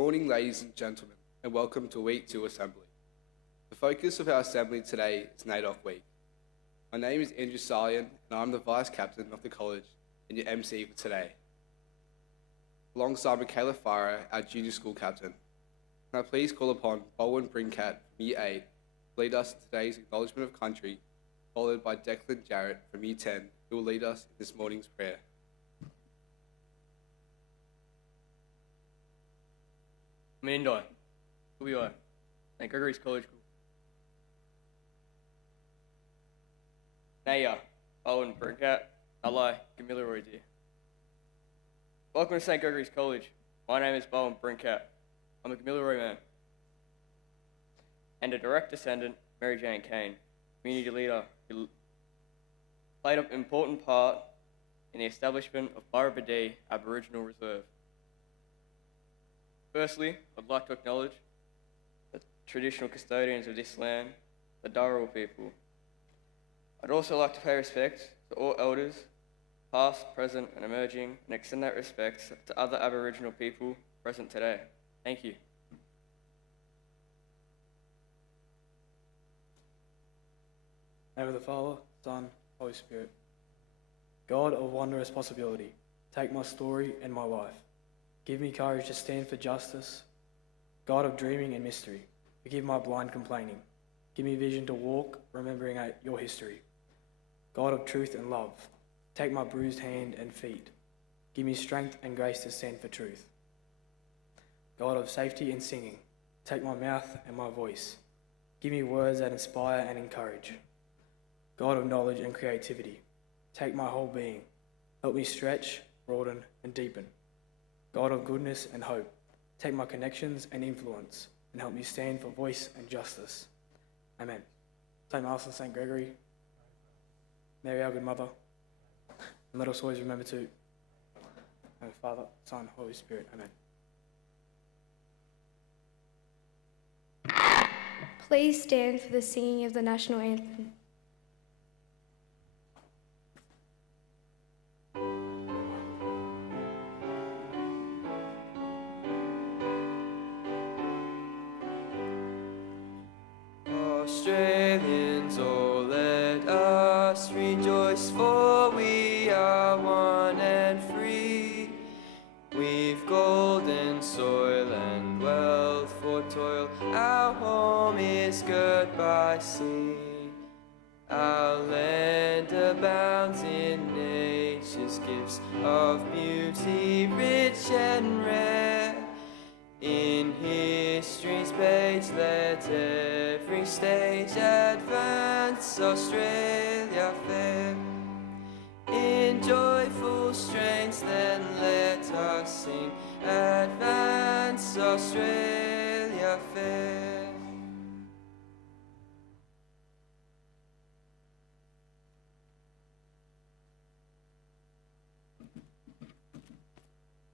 morning, ladies and gentlemen, and welcome to Week 2 Assembly. The focus of our Assembly today is NAIDOC Week. My name is Andrew Salian, and I'm the Vice Captain of the College and your MC for today. Alongside Michaela Farah, our Junior School Captain, can I please call upon Bolwyn Brincat from Year 8 to lead us in today's Acknowledgement of Country, followed by Declan Jarrett from Year 10, who will lead us in this morning's prayer. Menindai, Ubioi, St. Gregory's College. Naya, Owen, Brincat, Alai, Camilla Roy dear. Welcome to St. Gregory's College. My name is Bowen Brincat. I'm a Camilla man. And a direct descendant, Mary Jane Kane, community leader who played an important part in the establishment of Barrabadee Aboriginal Reserve. Firstly, I'd like to acknowledge the traditional custodians of this land, the Dharawal people. I'd also like to pay respect to all elders, past, present and emerging, and extend that respect to other Aboriginal people present today. Thank you. In the name of the Father, Son, Holy Spirit. God of wondrous possibility, take my story and my life. Give me courage to stand for justice. God of dreaming and mystery, forgive my blind complaining. Give me vision to walk, remembering your history. God of truth and love, take my bruised hand and feet. Give me strength and grace to stand for truth. God of safety and singing, take my mouth and my voice. Give me words that inspire and encourage. God of knowledge and creativity, take my whole being. Help me stretch, broaden and deepen. God of goodness and hope, take my connections and influence and help me stand for voice and justice. Amen. St. Martin, St. Gregory, Mary, our good mother, and let us always remember to have Father, Son, Holy Spirit. Amen. Please stand for the singing of the national anthem. Australians, oh let us rejoice, for we are one and free. We've golden soil and wealth for toil, our home is girt by sea. Our land abounds in nature's gifts of beauty, rich and rare. In history's page, let every stage advance Australia fair. In joyful strains, then let us sing, advance Australia fair.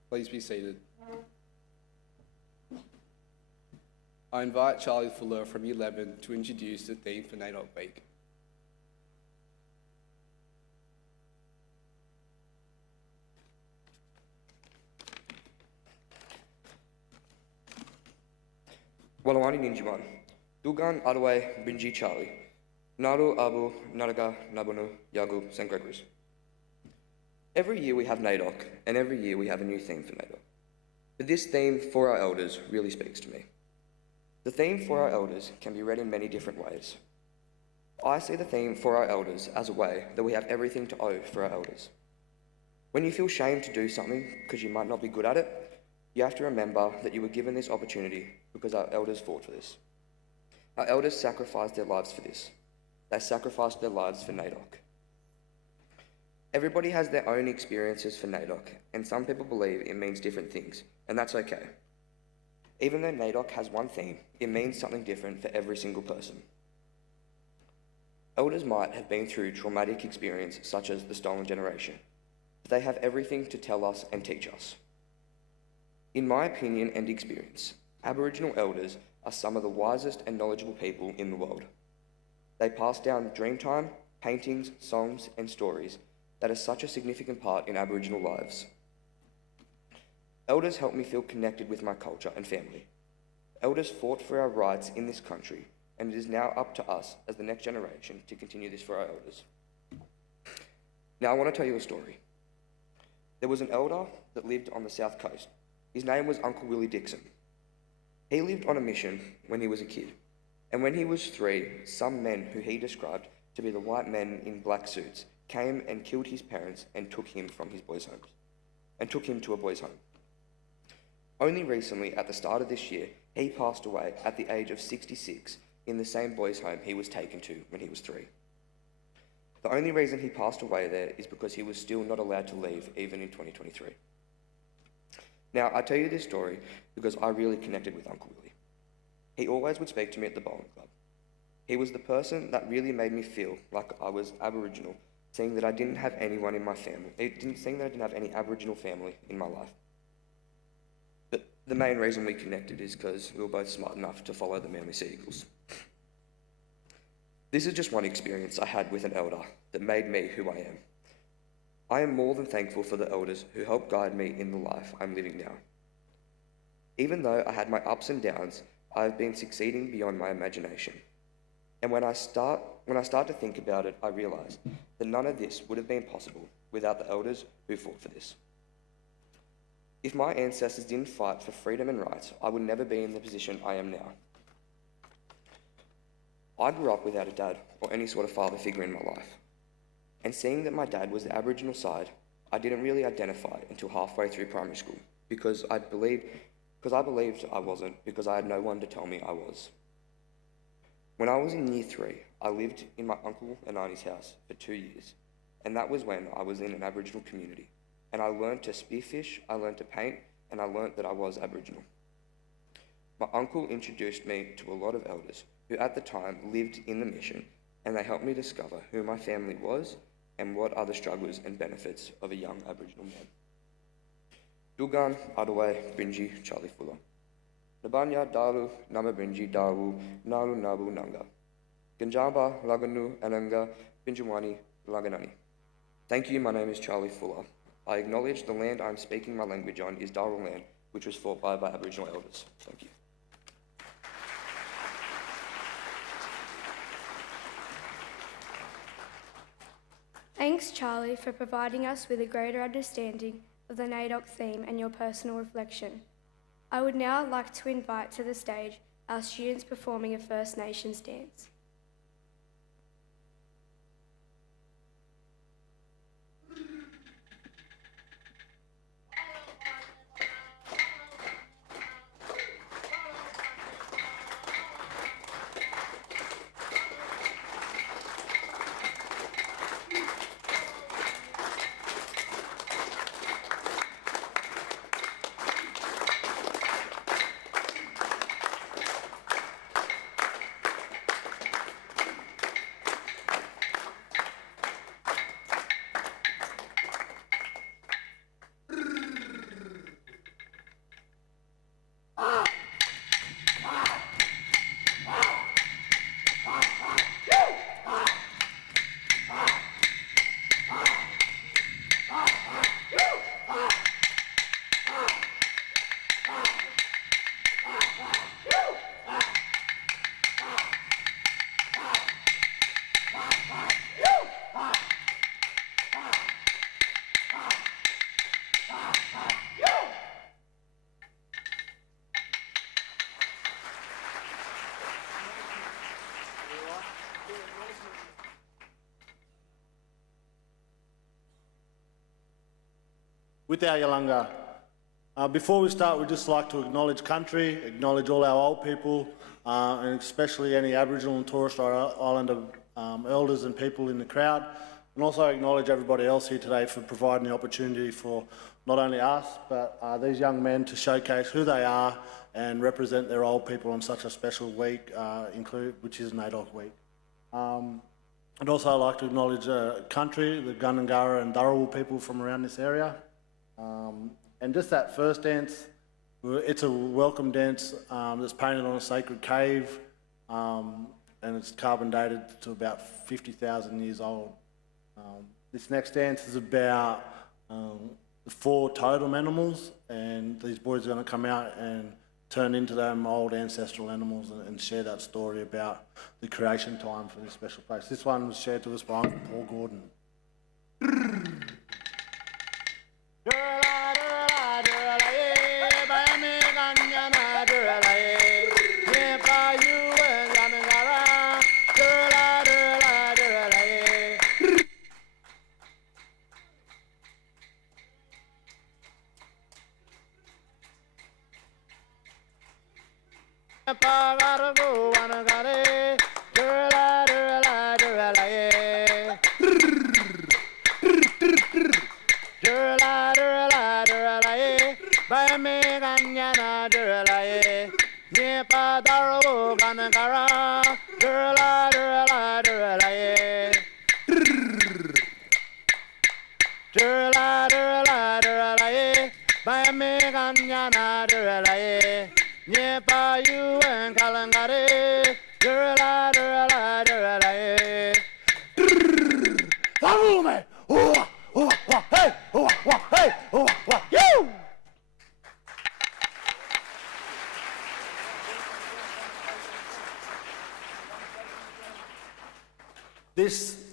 Please be seated. I invite Charlie Fuller from Year 11 to introduce the theme for NAIDOC Week. Walawani Ninjaman, Dugan Adaway Binji Charlie, Naru Abu Naraga Nabunu Yagu St. Gregory's. Every year we have NAIDOC, and every year we have a new theme for NAIDOC. But this theme for our elders really speaks to me. The theme for our elders can be read in many different ways. I see the theme for our elders as a way that we have everything to owe for our elders. When you feel shame to do something because you might not be good at it, you have to remember that you were given this opportunity because our elders fought for this. Our elders sacrificed their lives for this. They sacrificed their lives for NAIDOC. Everybody has their own experiences for NAIDOC, and some people believe it means different things, and that's okay. Even though NAIDOC has one theme, it means something different for every single person. Elders might have been through traumatic experience such as the stolen generation, but they have everything to tell us and teach us. In my opinion and experience, Aboriginal elders are some of the wisest and knowledgeable people in the world. They pass down dreamtime, paintings, songs and stories that are such a significant part in Aboriginal lives. Elders help me feel connected with my culture and family. Elders fought for our rights in this country, and it is now up to us as the next generation to continue this for our elders. Now I want to tell you a story. There was an elder that lived on the south coast. His name was Uncle Willie Dixon. He lived on a mission when he was a kid, and when he was 3, some men who he described to be the white men in black suits came and killed his parents and took him from his boys' homes, and took him to a boys' home. Only recently, at the start of this year, he passed away at the age of 66 in the same boys' home he was taken to when he was 3. The only reason he passed away there is because he was still not allowed to leave, even in 2023. Now, I tell you this story because I really connected with Uncle Willie. He always would speak to me at the bowling club. He was the person that really made me feel like I was Aboriginal, seeing that I didn't have anyone in my family, seeing that I didn't have any Aboriginal family in my life. But the main reason we connected is because we were both smart enough to follow the Manly Sea Eagles. This is just one experience I had with an elder that made me who I am. I am more than thankful for the elders who helped guide me in the life I'm living now. Even though I had my ups and downs, I have been succeeding beyond my imagination. And when I start to think about it, I realise that none of this would have been possible without the elders who fought for this. If my ancestors didn't fight for freedom and rights, I would never be in the position I am now. I grew up without a dad or any sort of father figure in my life. And seeing that my dad was the Aboriginal side, I didn't really identify until halfway through primary school because I believed I wasn't, because I had no one to tell me I was. When I was in year 3, I lived in my uncle and auntie's house for 2 years, and that was when I was in an Aboriginal community. And I learned to spearfish, I learned to paint, and I learned that I was Aboriginal. My uncle introduced me to a lot of elders who at the time lived in the mission, and they helped me discover who my family was and what are the struggles and benefits of a young Aboriginal man. Dugan, Adaway, Brinji, Charlie Fuller. Nabanya, Dalu, Nama Brinji, Dawu, Nalu, Nabu, Nanga. Ganjaba, Laganu, Ananga, Binjawani, Laganani. Thank you, my name is Charlie Fuller. I acknowledge the land I'm speaking my language on is Darul land, which was fought by Aboriginal elders. Thank you. Thanks, Charlie, for providing us with a greater understanding of the NAIDOC theme and your personal reflection. I would now like to invite to the stage our students performing a First Nations dance. With our Yalanga. Before we start, we'd just like to acknowledge country, acknowledge all our old people, and especially any Aboriginal and Torres Strait Islander elders and people in the crowd, and also acknowledge everybody else here today for providing the opportunity for not only us, but these young men to showcase who they are and represent their old people on such a special week, which is NAIDOC Week. I'd also like to acknowledge country, the Gundungurra and Dharawal people from around this area. And just that first dance, it's a welcome dance that's painted on a sacred cave, and it's carbon dated to about 50,000 years old. This next dance is about 4 totem animals, and these boys are going to come out and turn into them old ancestral animals and share that story about the creation time for this special place. This one was shared to us by Uncle Paul Gordon.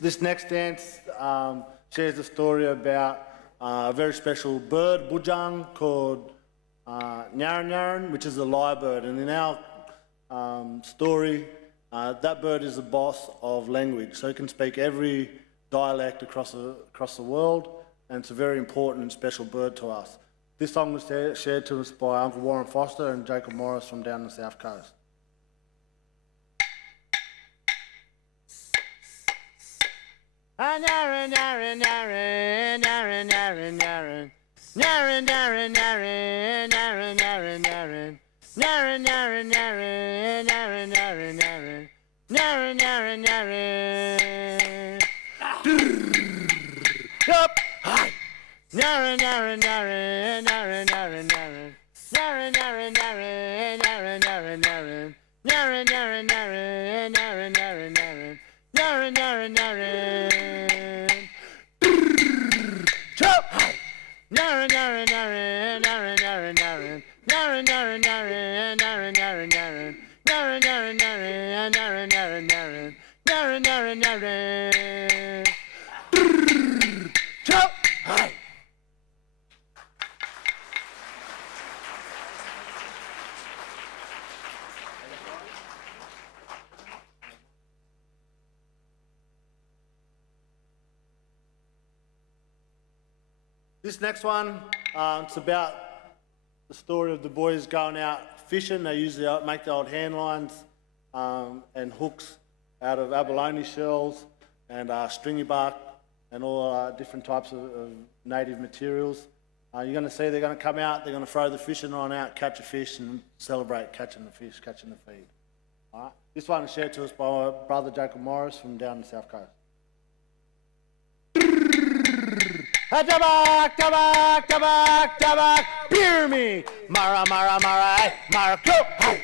This next dance shares a story about a very special bird, bujang, called nyaran nyaran, which is a lyrebird. And in our story, that bird is the boss of language, so it can speak every dialect across the world, and it's a very important and special bird to us. This song was shared to us by Uncle Warren Foster and Jacob Morris from down the South Coast. Nyaran, nyaran, nyaran, nyaran, nyaran, nyaran. Nyaran, nyaran, nyaran, nyaran, nyaran, nyaran. Nyaran, nyaran, nyaran, nyaran, nyaran, nyaran. Nyaran, nyaran, nyaran. Yup! Hi! Nyaran, nyaran, nyaran, nyaran, nyaran, nyaran. Nyaran, nyaran, nyaran, nyaran, nyaran, nyaran. Nyaran, nyaran, nyaran, nyaran, nyaran, nyaran. Nyaran, nyaran, nyaran. Chop! Hi! Nyaran, nyaran, nyaran, nyaran, nyaran, nyaran. Nyaran, nyaran, nyaran, nyaran, nyaran, nyaran. Nyaran, nyaran, nyaran, nyaran, nyaran, nyaran. Nyaran, nyaran, nyaran. Chop! Hi! This next one, it's about the story of the boys going out fishing. They usually make the old hand lines and hooks out of abalone shells and stringy bark and all different types of native materials. You're going to see they're going to come out, they're going to throw the fishing line out, catch a fish and celebrate catching the fish, catching the feed. All right? This one is shared to us by my brother Jacob Morris from down the South Coast. Tabak, tabak, tabak, tabak, beer me, mara, mara, mara, mara, go, hi.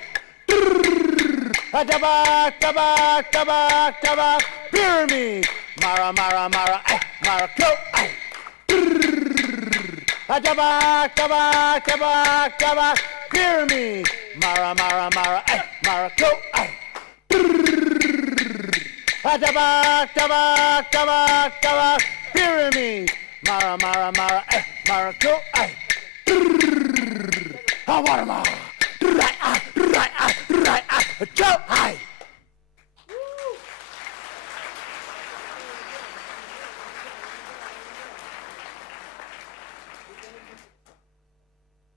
Tabak, tabak, tabak, tabak, beer me, mara, mara, mara, mara, go, hi. Tabak, tabak, tabak, tabak, beer me, mara, mara, mara, mara, go, hi. Tabak, tabak, tabak, tabak, beer me. Mara, mara, mara, mara, go, water, mara, jump, hi.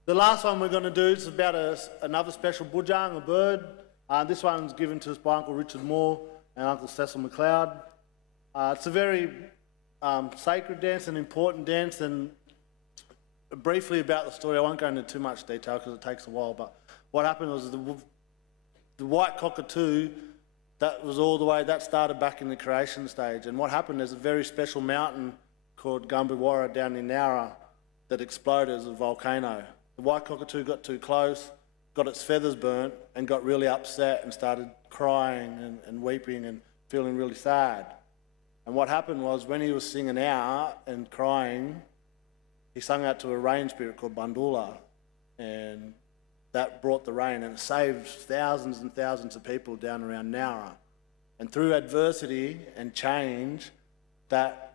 The last one we're going to do is about another special bujang, a bird. This one's given to us by Uncle Richard Moore and Uncle Cecil McLeod. It's a very sacred dance, an important dance, and briefly about the story, I won't go into too much detail because it takes a while, but what happened was the white cockatoo, that started back in the creation stage, and what happened, there's a very special mountain called Gumbiwarra down in Nowra that exploded as a volcano. The white cockatoo got too close, got its feathers burnt, and got really upset and started crying and weeping and feeling really sad. And what happened was when he was singing out and crying, he sung out to a rain spirit called Bandula, and that brought the rain, and it saved thousands and thousands of people down around Nowra. And through adversity and change, that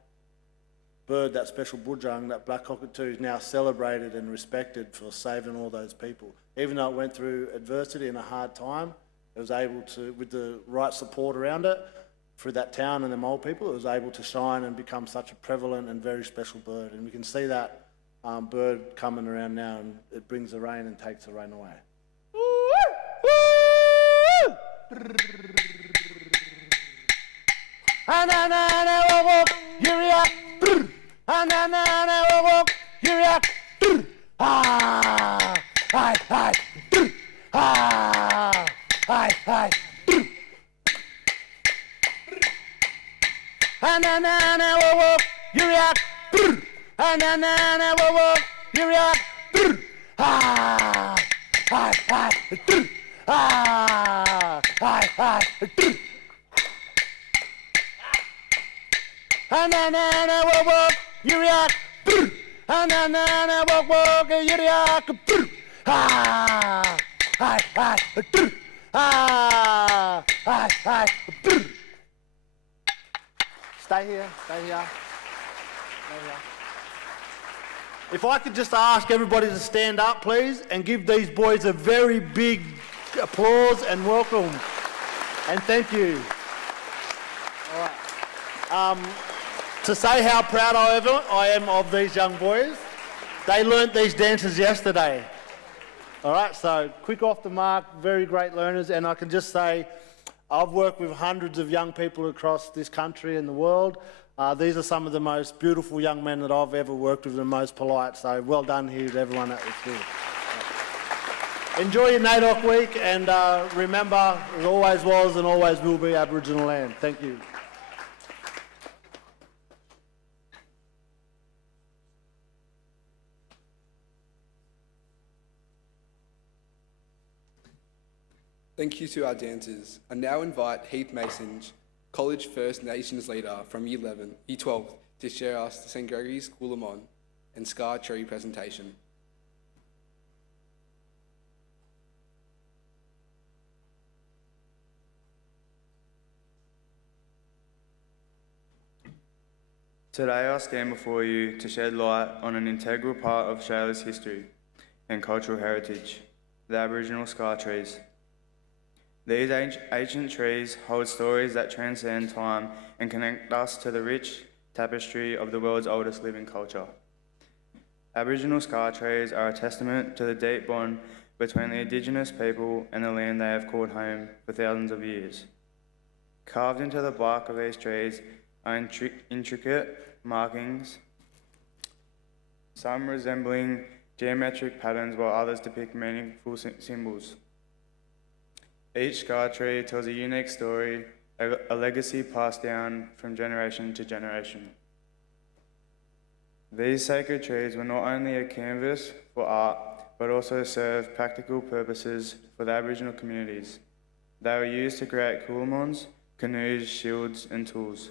bird, that special budjang, that black cockatoo, is now celebrated and respected for saving all those people. Even though it went through adversity and a hard time, it was able to, with the right support around it, through that town and them old people, it was able to shine and become such a prevalent and very special bird. And we can see that bird coming around now, and it brings the rain and takes the rain away. Stay here, stay here. If I could just ask everybody to stand up, please, and give these boys a very big applause and welcome. And thank you. All right. To say how proud I am of these young boys, they learnt these dances yesterday. All right, so quick off the mark, very great learners, and I can just say I've worked with hundreds of young people across this country and the world. These are some of the most beautiful young men that I've ever worked with, and the most polite, so well done here to everyone at the school. Enjoy your NAIDOC week, and remember, it always was and always will be Aboriginal land. Thank you. Thank you to our dancers. I now invite Heath Mason, College First Nations leader from Year 12, to share us the St Gregory's Coolamon and Scar Tree presentation. Today I stand before you to shed light on an integral part of Australia's history and cultural heritage, the Aboriginal scar trees. These ancient trees hold stories that transcend time and connect us to the rich tapestry of the world's oldest living culture. Aboriginal scar trees are a testament to the deep bond between the Indigenous people and the land they have called home for thousands of years. Carved into the bark of these trees are intricate markings, some resembling geometric patterns while others depict meaningful symbols. Each scar tree tells a unique story, a legacy passed down from generation to generation. These sacred trees were not only a canvas for art, but also served practical purposes for the Aboriginal communities. They were used to create coolamons, canoes, shields, and tools.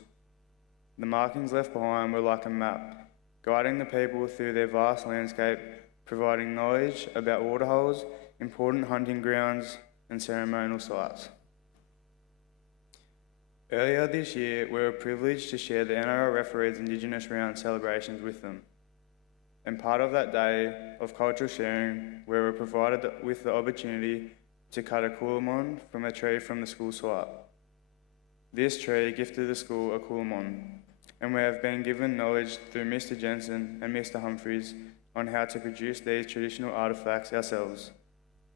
The markings left behind were like a map, guiding the people through their vast landscape, providing knowledge about waterholes, important hunting grounds, and ceremonial sites. Earlier this year, we were privileged to share the NRL referees Indigenous Round celebrations with them. And part of that day of cultural sharing, we were provided with the opportunity to cut a coolamon from a tree from the school site. This tree gifted the school a coolamon, and we have been given knowledge through Mr. Jensen and Mr. Humphreys on how to produce these traditional artefacts ourselves,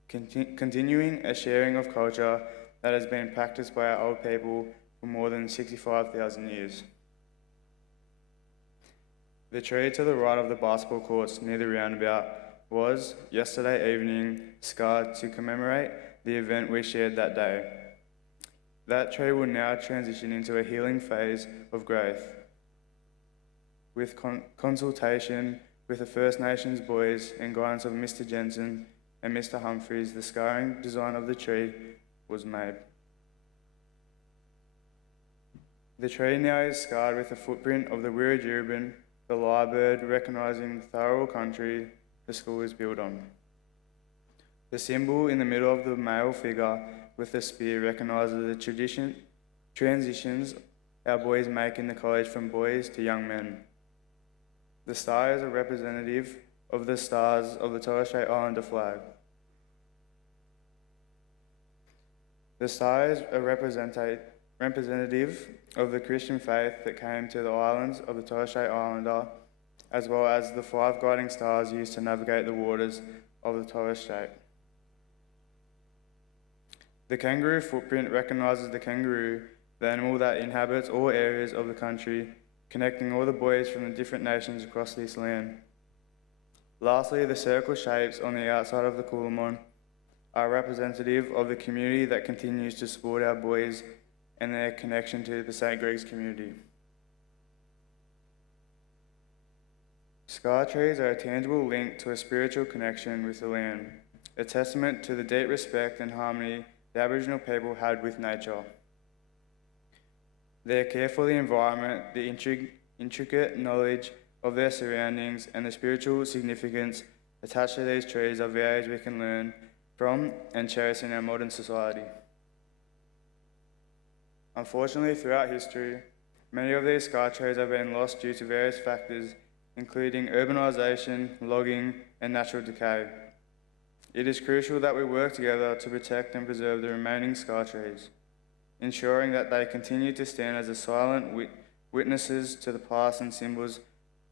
continuing a sharing of culture that has been practiced by our old people for more than 65,000 years. The tree to the right of the basketball courts near the roundabout was, yesterday evening, scarred to commemorate the event we shared that day. That tree will now transition into a healing phase of growth. With consultation with the First Nations boys and guidance of Mr. Jensen and Mr. Humphreys, the scarring design of the tree was made. The tree now is scarred with the footprint of the Wiradjurubin the lyrebird recognising the thorough country the school is built on. The symbol in the middle of the male figure with the spear recognises the transitions our boys make in the college from boys to young men. The star is a representative of the stars of the Torres Strait Islander flag. The star is a representative of the Christian faith that came to the islands of the Torres Strait Islander, as well as the 5 guiding stars used to navigate the waters of the Torres Strait. The kangaroo footprint recognises the kangaroo, the animal that inhabits all areas of the country, connecting all the boys from the different nations across this land. Lastly, the circle shapes on the outside of the Coolamon are representative of the community that continues to support our boys and their connection to the St. Greg's community. Sky trees are a tangible link to a spiritual connection with the land, a testament to the deep respect and harmony the Aboriginal people had with nature. Their care for the environment, the intricate knowledge of their surroundings, and the spiritual significance attached to these trees are values we can learn from and cherish in our modern society. Unfortunately, throughout history, many of these sky trees have been lost due to various factors, including urbanisation, logging, and natural decay. It is crucial that we work together to protect and preserve the remaining sky trees, ensuring that they continue to stand as a silent witnesses to the past and symbols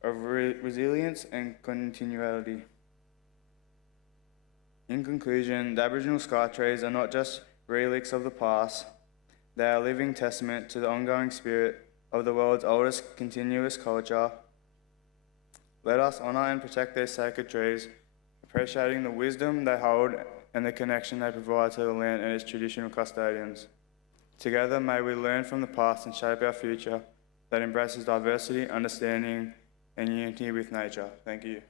of resilience and continuity. In conclusion, the Aboriginal sky trees are not just relics of the past, they are a living testament to the ongoing spirit of the world's oldest continuous culture. Let us honour and protect these sacred trees, appreciating the wisdom they hold and the connection they provide to the land and its traditional custodians. Together, may we learn from the past and shape our future that embraces diversity, understanding, and unity with nature. Thank you.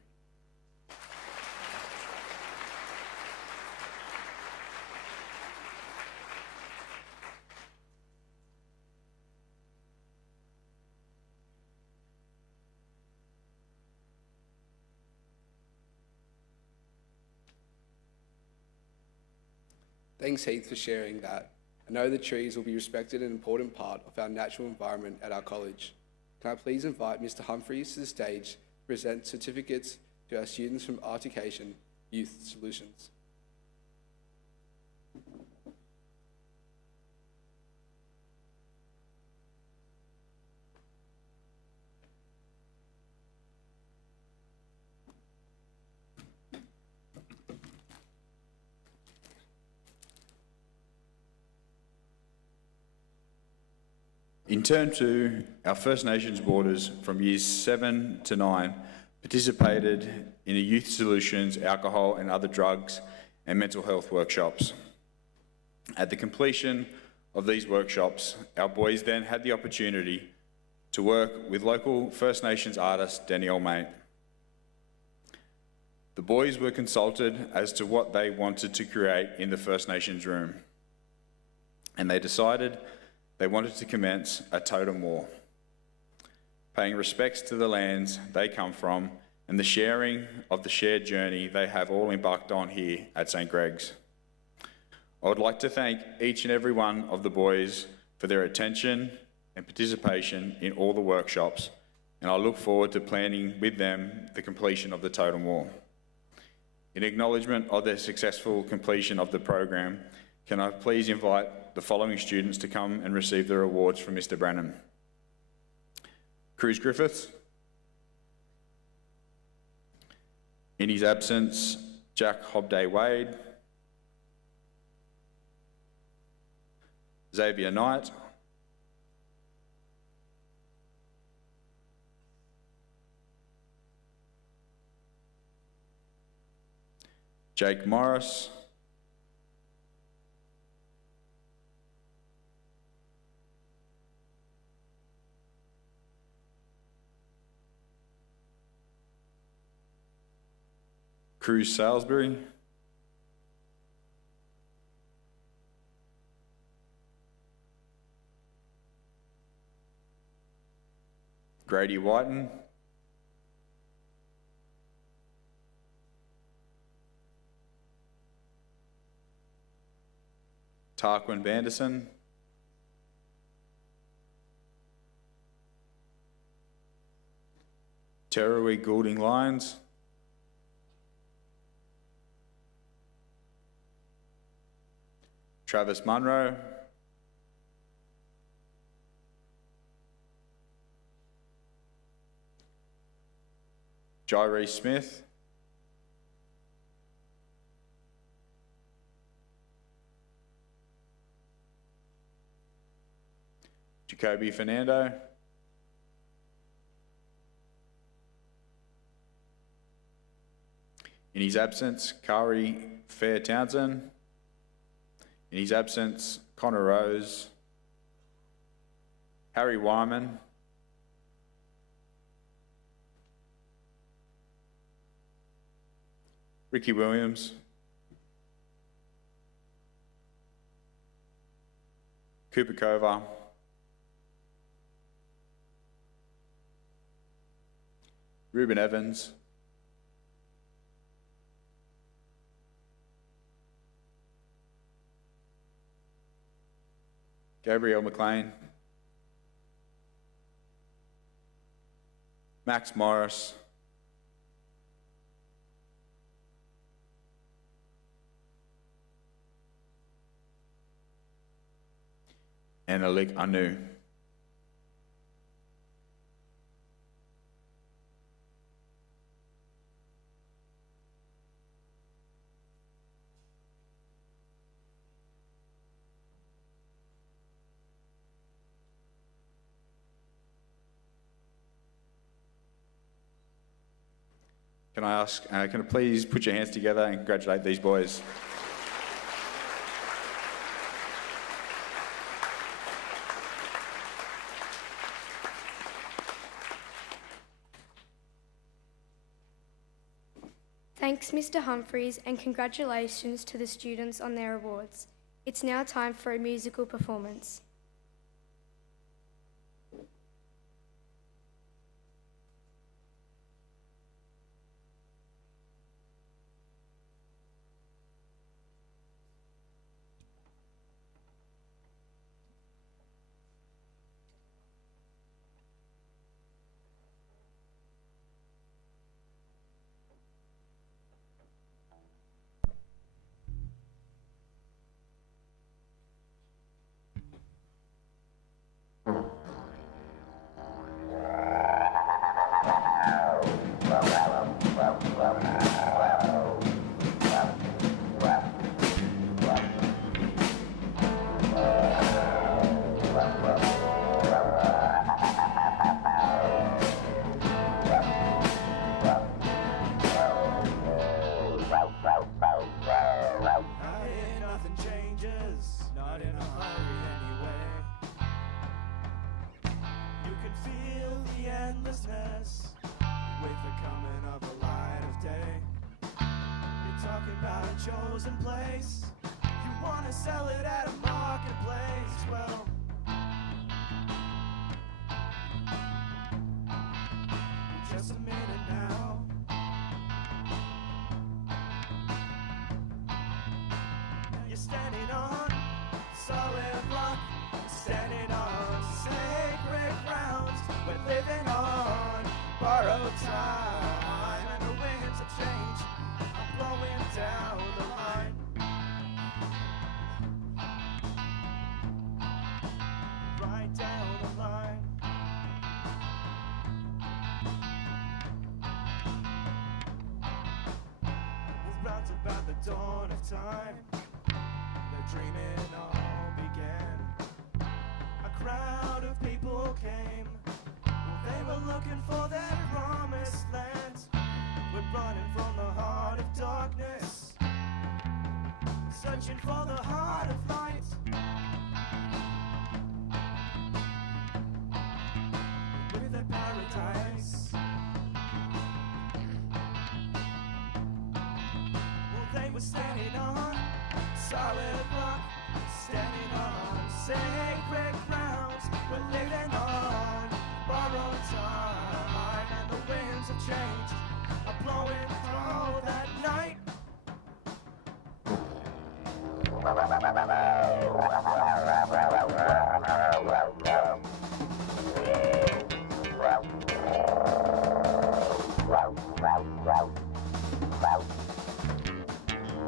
Thanks, Heath, for sharing that. I know the trees will be respected and an important part of our natural environment at our college. Can I please invite Mr. Humphreys to the stage to present certificates to our students from Articulation Youth Solutions. In term 2, our First Nations boarders from years 7 to 9 participated in the Youth Solutions, alcohol and other drugs and mental health workshops. At the completion of these workshops, our boys then had the opportunity to work with local First Nations artist Danielle Mate. The boys were consulted as to what they wanted to create in the First Nations room, and they decided they wanted to commence a totem wall, paying respects to the lands they come from and the sharing of the shared journey they have all embarked on here at St. Greg's. I would like to thank each and every one of the boys for their attention and participation in all the workshops, and I look forward to planning with them the completion of the totem wall. In acknowledgement of their successful completion of the program, can I please invite the following students to come and receive their awards from Mr. Branham. Cruz Griffiths. In his absence, Jack Hobday-Wade. Xavier Knight. Jake Morris. Cruz Salisbury. Grady Whiten. Tarquin Banderson, Terrorwee Goulding Lyons, Travis Munro, Jairee Smith, Jacoby Fernando, in his absence, Kari Fair Townsend, in his absence, Connor Rose, Harry Wyman, Ricky Williams, Cooper Kovar, Ruben Evans, Gabrielle McLean, Max Morris, and Alik Anu. Can I ask, can I please put your hands together and congratulate these boys? Thanks, Mr. Humphreys, and congratulations to the students on their awards. It's now time for a musical performance. Chosen place, you want to sell it at a marketplace. Well, just a minute now. You're standing on solid rock, standing on sacred grounds. We're living on borrowed time, and the winds of change are blowing down the line. Right down the line. We're round about the dawn of time. The dreaming all began. A crowd of people came. They were looking for their promised land. We're running from the heart of darkness, searching for the heart of light. With a paradise. Well, they were standing on solid rock, standing on sacred grounds. We're living on borrowed time, and the winds of change are blowing through that night.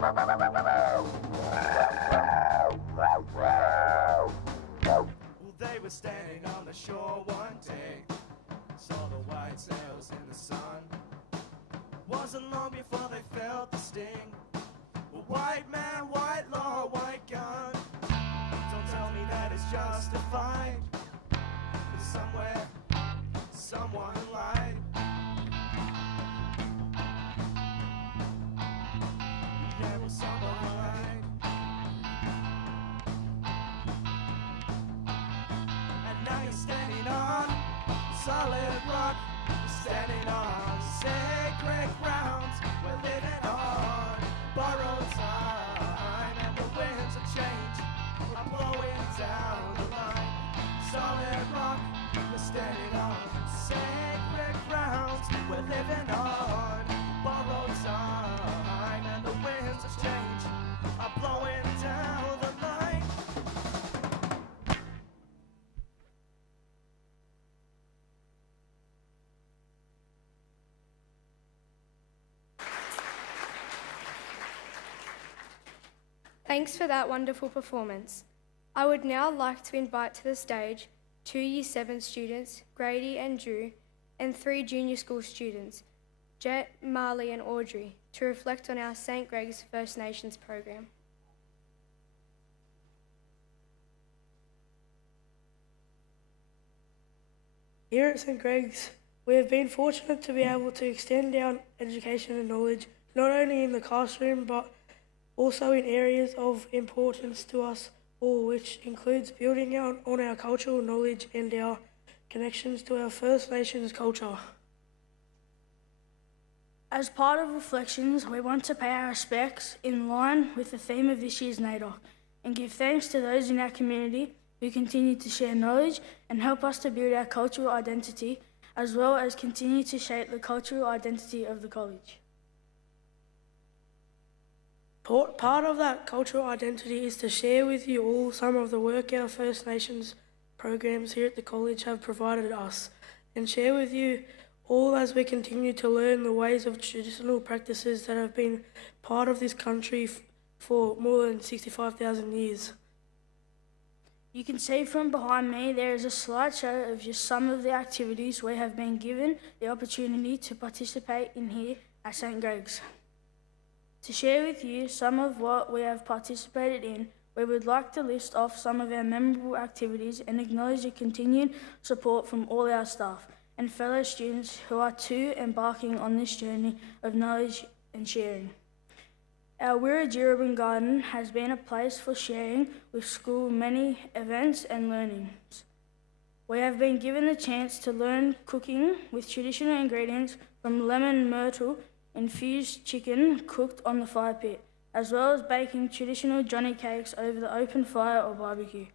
Well, they were standing on the shore one day, saw the white sails in the sun. Wasn't long before they felt the sting. Well, white man, white law, white gun. Don't tell me that it's justified. 'Cause somewhere, someone lied. Yeah, well, someone lied. And now you're standing on solid rock. You're standing on sacred grounds. We're living on borrowed time, and the winds of change are blowing down the line. Solid rock, we're standing on sacred grounds. We're living on borrowed time, and the winds of change are blowing down the line. Thanks for that wonderful performance. I would now like to invite to the stage 2 Year 7 students, Grady and Drew, and 3 junior school students, Jet, Marley and Audrey, to reflect on our St. Greg's First Nations program. Here at St. Greg's, we have been fortunate to be able to extend our education and knowledge not only in the classroom but also in areas of importance to us all, which includes building on our cultural knowledge and our connections to our First Nations culture. As part of Reflections, we want to pay our respects in line with the theme of this year's NAIDOC and give thanks to those in our community who continue to share knowledge and help us to build our cultural identity, as well as continue to shape the cultural identity of the college. Part of that cultural identity is to share with you all some of the work our First Nations programs here at the college have provided us, and share with you all as we continue to learn the ways of traditional practices that have been part of this country for more than 65,000 years. You can see from behind me there is a slideshow of just some of the activities we have been given the opportunity to participate in here at St. Greg's. To share with you some of what we have participated in, we would like to list off some of our memorable activities and acknowledge the continued support from all our staff and fellow students who are too embarking on this journey of knowledge and sharing. Our Wiradjurubin Garden has been a place for sharing with school many events and learnings. We have been given the chance to learn cooking with traditional ingredients from lemon myrtle infused chicken cooked on the fire pit, as well as baking traditional Johnny cakes over the open fire or barbecue.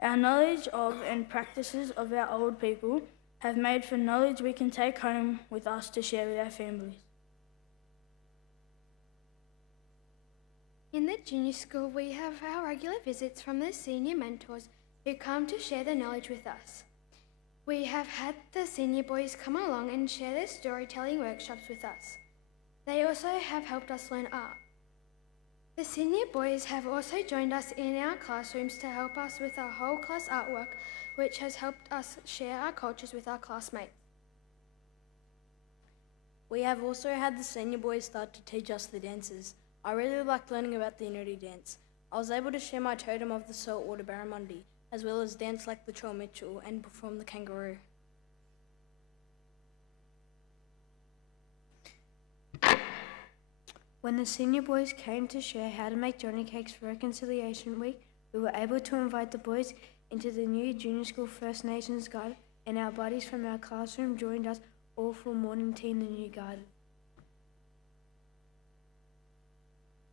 Our knowledge of and practices of our old people have made for knowledge we can take home with us to share with our families. In the junior school, we have our regular visits from the senior mentors who come to share their knowledge with us. We have had the senior boys come along and share their storytelling workshops with us. They also have helped us learn art. The senior boys have also joined us in our classrooms to help us with our whole class artwork, which has helped us share our cultures with our classmates. We have also had the senior boys start to teach us the dances. I really liked learning about the Inuti dance. I was able to share my totem of the saltwater barramundi, as well as dance like the Troll Mitchell and perform the kangaroo. When the senior boys came to share how to make Johnny cakes for Reconciliation Week, we were able to invite the boys into the new Junior School First Nations Garden, and our buddies from our classroom joined us all for morning tea in the new garden.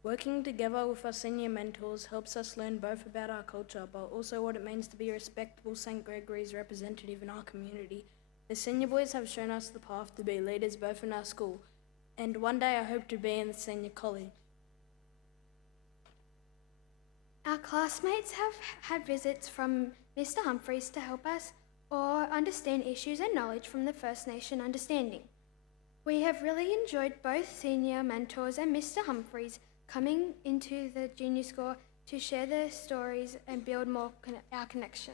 Working together with our senior mentors helps us learn both about our culture, but also what it means to be a respectable St. Gregory's representative in our community. The senior boys have shown us the path to be leaders both in our school, and one day I hope to be in the senior college. Our classmates have had visits from Mr. Humphreys to help us or understand issues and knowledge from the First Nation understanding. We have really enjoyed both senior mentors and Mr. Humphreys coming into the junior school to share their stories and build more our connection.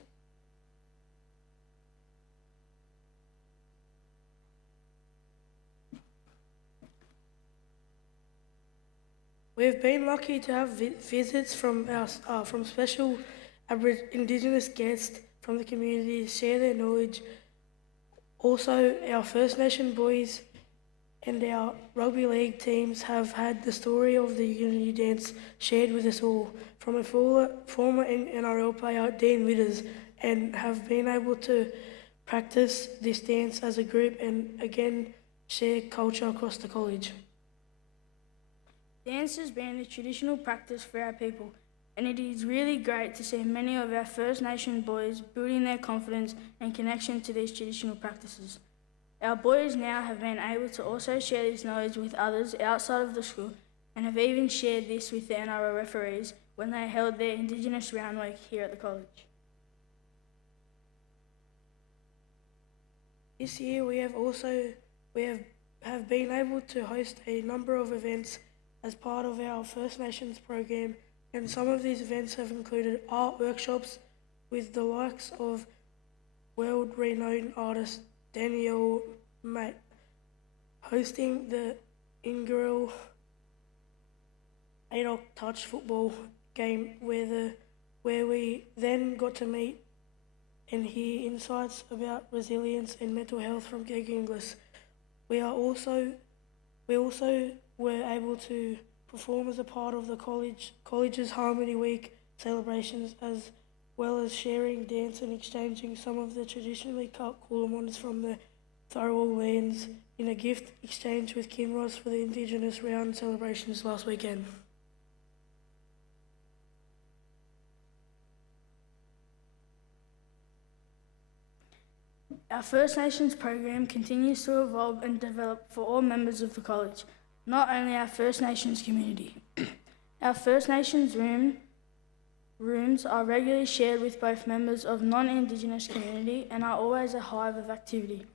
We've been lucky to have visits from special Indigenous guests from the community to share their knowledge. Also, our First Nation boys and our rugby league teams have had the story of the Unity Dance shared with us all, from a former NRL player, Dean Witters, and have been able to practice this dance as a group and again share culture across the college. Dance has been a traditional practice for our people, and it is really great to see many of our First Nation boys building their confidence and connection to these traditional practices. Our boys now have been able to also share this knowledge with others outside of the school and have even shared this with the NRL referees when they held their Indigenous Round Week here at the college. This year we have been able to host a number of events as part of our First Nations program, and some of these events have included art workshops with the likes of world-renowned artist Danielle Mate, hosting the inaugural NAIDOC touch football game where we then got to meet and hear insights about resilience and mental health from Greg Inglis. We also were able to perform as a part of the college's Harmony Week celebrations, as well as sharing dance and exchanging some of the traditionally cut coolamons from the Tharawal lands in a gift exchange with Kinross for the Indigenous Round celebrations last weekend. Our First Nations program continues to evolve and develop for all members of the college, not only our First Nations community. Our First Nations rooms are regularly shared with both members of non-Indigenous community and are always a hive of activity.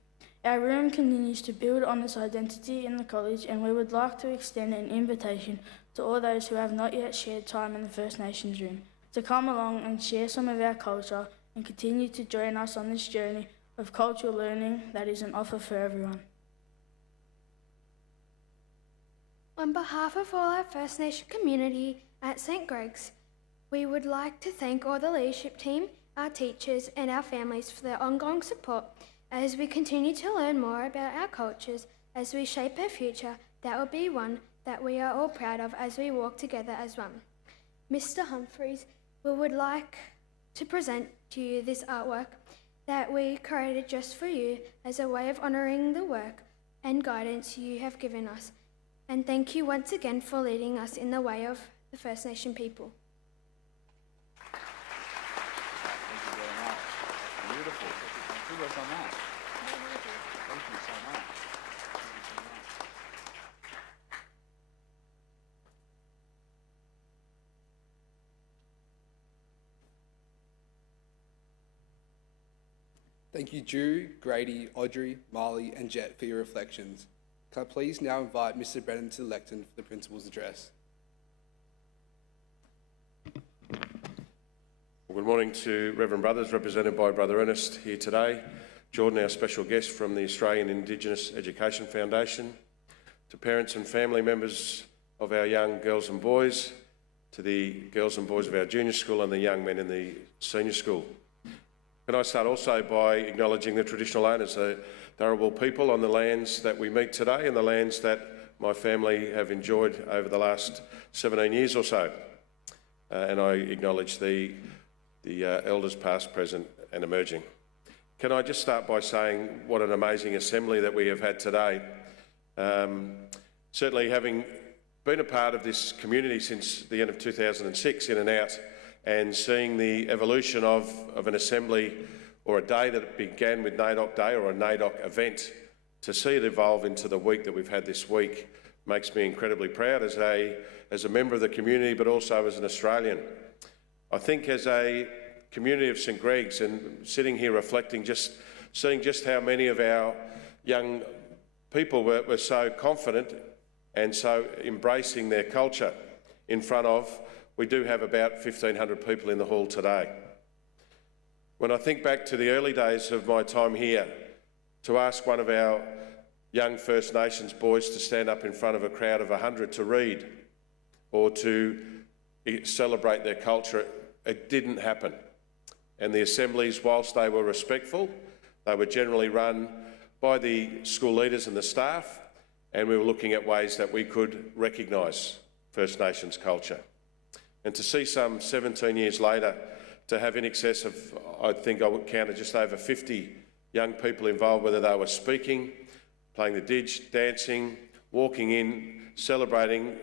Our room continues to build on this identity in the college, and we would like to extend an invitation to all those who have not yet shared time in the First Nations room to come along and share some of our culture and continue to join us on this journey of cultural learning that is an offer for everyone. On behalf of all our First Nation community at St. Greg's, we would like to thank all the leadership team, our teachers and our families for their ongoing support as we continue to learn more about our cultures as we shape our future that will be one that we are all proud of as we walk together as one. Mr. Humphreys, we would like to present to you this artwork that we created just for you as a way of honouring the work and guidance you have given us. And thank you once again for leading us in the way of the First Nation people. Thank you very much. That's beautiful. Good work on that. Thank you so much. Thank you, Drew, Grady, Audrey, Marley and Jet for your reflections. Can I please now invite Mr. Brennan to the lectern for the principal's address? Well, good morning to Reverend Brothers, represented by Brother Ernest here today, Jordan, our special guest from the Australian Indigenous Education Foundation, to parents and family members of our young girls and boys, to the girls and boys of our junior school and the young men in the senior school. Can I start also by acknowledging the traditional owners, the Tharawal people on the lands that we meet today and the lands that my family have enjoyed over the last 17 years or so. And I acknowledge the elders past, present and emerging. Can I just start by saying what an amazing assembly that we have had today. Certainly having been a part of this community since the end of 2006, in and out, and seeing the evolution of an assembly or a day that began with NAIDOC Day or a NAIDOC event, to see it evolve into the week that we've had this week makes me incredibly proud as a member of the community, but also as an Australian. I think as a community of St. Greg's, and sitting here reflecting, seeing just how many of our young people were so confident and so embracing their culture. in front of, we do have about 1,500 people in the hall today. When I think back to the early days of my time here, to ask one of our young First Nations boys to stand up in front of a crowd of 100 to read or to celebrate their culture, it didn't happen. And the assemblies, whilst they were respectful, they were generally run by the school leaders and the staff, and we were looking at ways that we could recognise First Nations culture. And to see some 17 years later, to have in excess of, I think I would count just over 50 young people involved, whether they were speaking, playing the didge, dancing, walking in, celebrating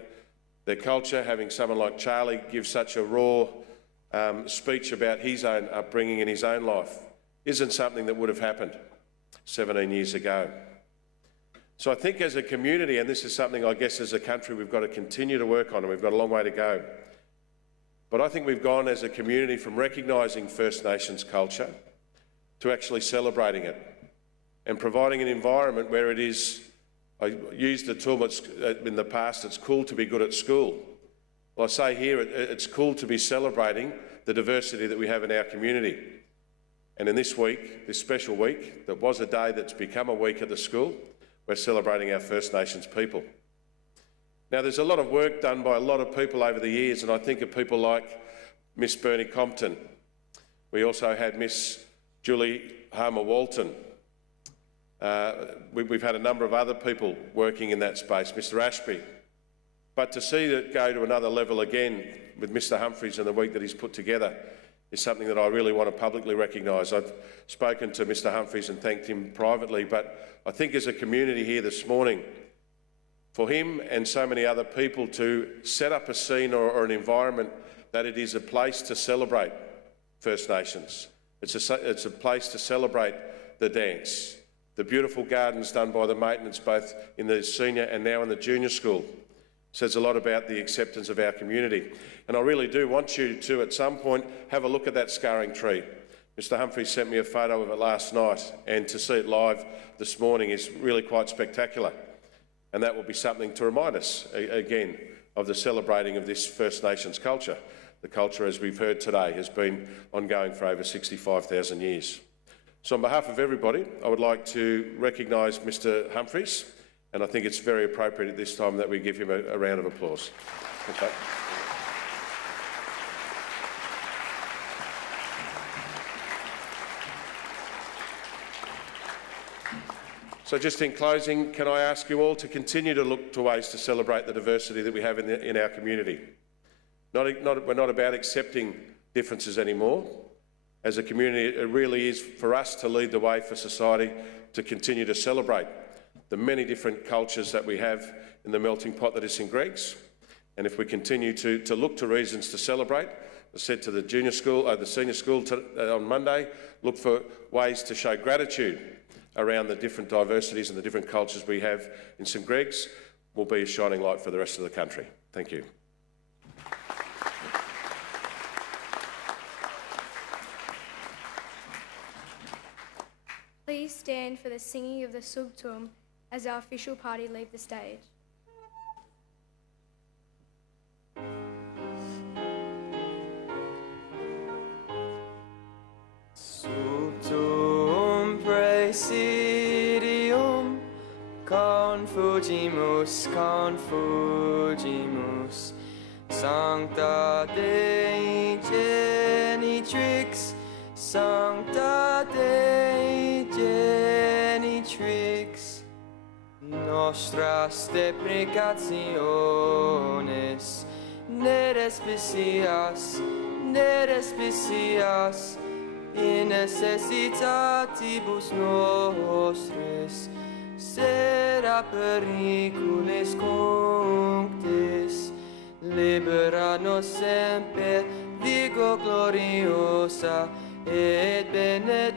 their culture, having someone like Charlie give such a raw speech about his own upbringing and his own life, isn't something that would have happened 17 years ago. So I think as a community, and this is something I guess as a country we've got to continue to work on, and we've got a long way to go, but I think we've gone as a community from recognising First Nations culture to actually celebrating it and providing an environment where it is, I used the term in the past, it's cool to be good at school. Well, I say here, it's cool to be celebrating the diversity that we have in our community. And in this week, this special week, that was a day that's become a week at the school, we're celebrating our First Nations people. Now, there's a lot of work done by a lot of people over the years, and I think of people like Miss Bernie Compton. We also had Miss Julie Harmer-Walton. We've had a number of other people working in that space, Mr Ashby. But to see it go to another level again with Mr Humphries and the week that he's put together is something that I really want to publicly recognise. I've spoken to Mr Humphries and thanked him privately, but I think as a community here this morning, for him and so many other people to set up a scene or an environment that it is a place to celebrate First Nations. It's a place to celebrate the dance, the beautiful gardens done by the maintenance both in the senior and now in the junior school. Says a lot about the acceptance of our community. And I really do want you to, at some point, have a look at that scarring tree. Mr Humphries sent me a photo of it last night, and to see it live this morning is really quite spectacular. And that will be something to remind us, again, of the celebrating of this First Nations culture. The culture, as we've heard today, has been ongoing for over 65,000 years. So on behalf of everybody, I would like to recognise Mr Humphries, and I think it's very appropriate at this time that we give him a round of applause. Okay. So just in closing, can I ask you all to continue to look to ways to celebrate the diversity that we have in our community? We're not about accepting differences anymore. As a community, it really is for us to lead the way for society to continue to celebrate the many different cultures that we have in the melting pot that is St Greg's. And if we continue to look to reasons to celebrate, I said to the junior school, the senior school on Monday, look for ways to show gratitude around the different diversities and the different cultures we have in St Greg's, will be a shining light for the rest of the country. Thank you. Please stand for the singing of the Sugtum as our official party leave the stage. Sugtum praesidium confugimus, confugimus, Sancta Dei genitrix, Sancta Dei genitrix, nostras deprecationes, ne despicias, in necessitatibus nostris, sed a periculis cunctis, libera nos semper, Virgo gloriosa et benedicta.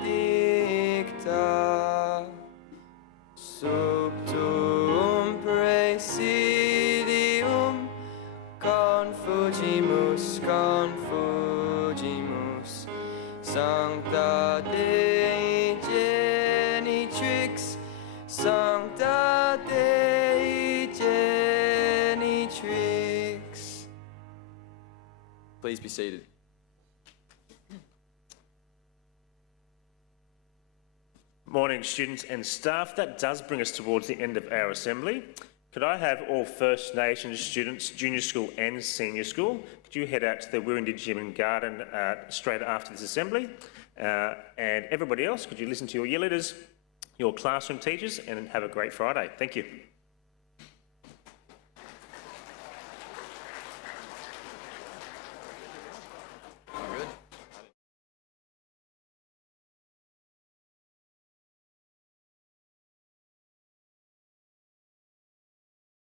Sugtum praesidium confugimus, confugimus, Sancta Dei genitrix, Sancta Dei genitrix. Please be seated. Morning, students and staff. That does bring us towards the end of our assembly. Could I have all First Nations students, junior school and senior school, could you head out to the Wirrindjin Garden straight after this assembly? And everybody else, could you listen to your year leaders, your classroom teachers, and have a great Friday. Thank you.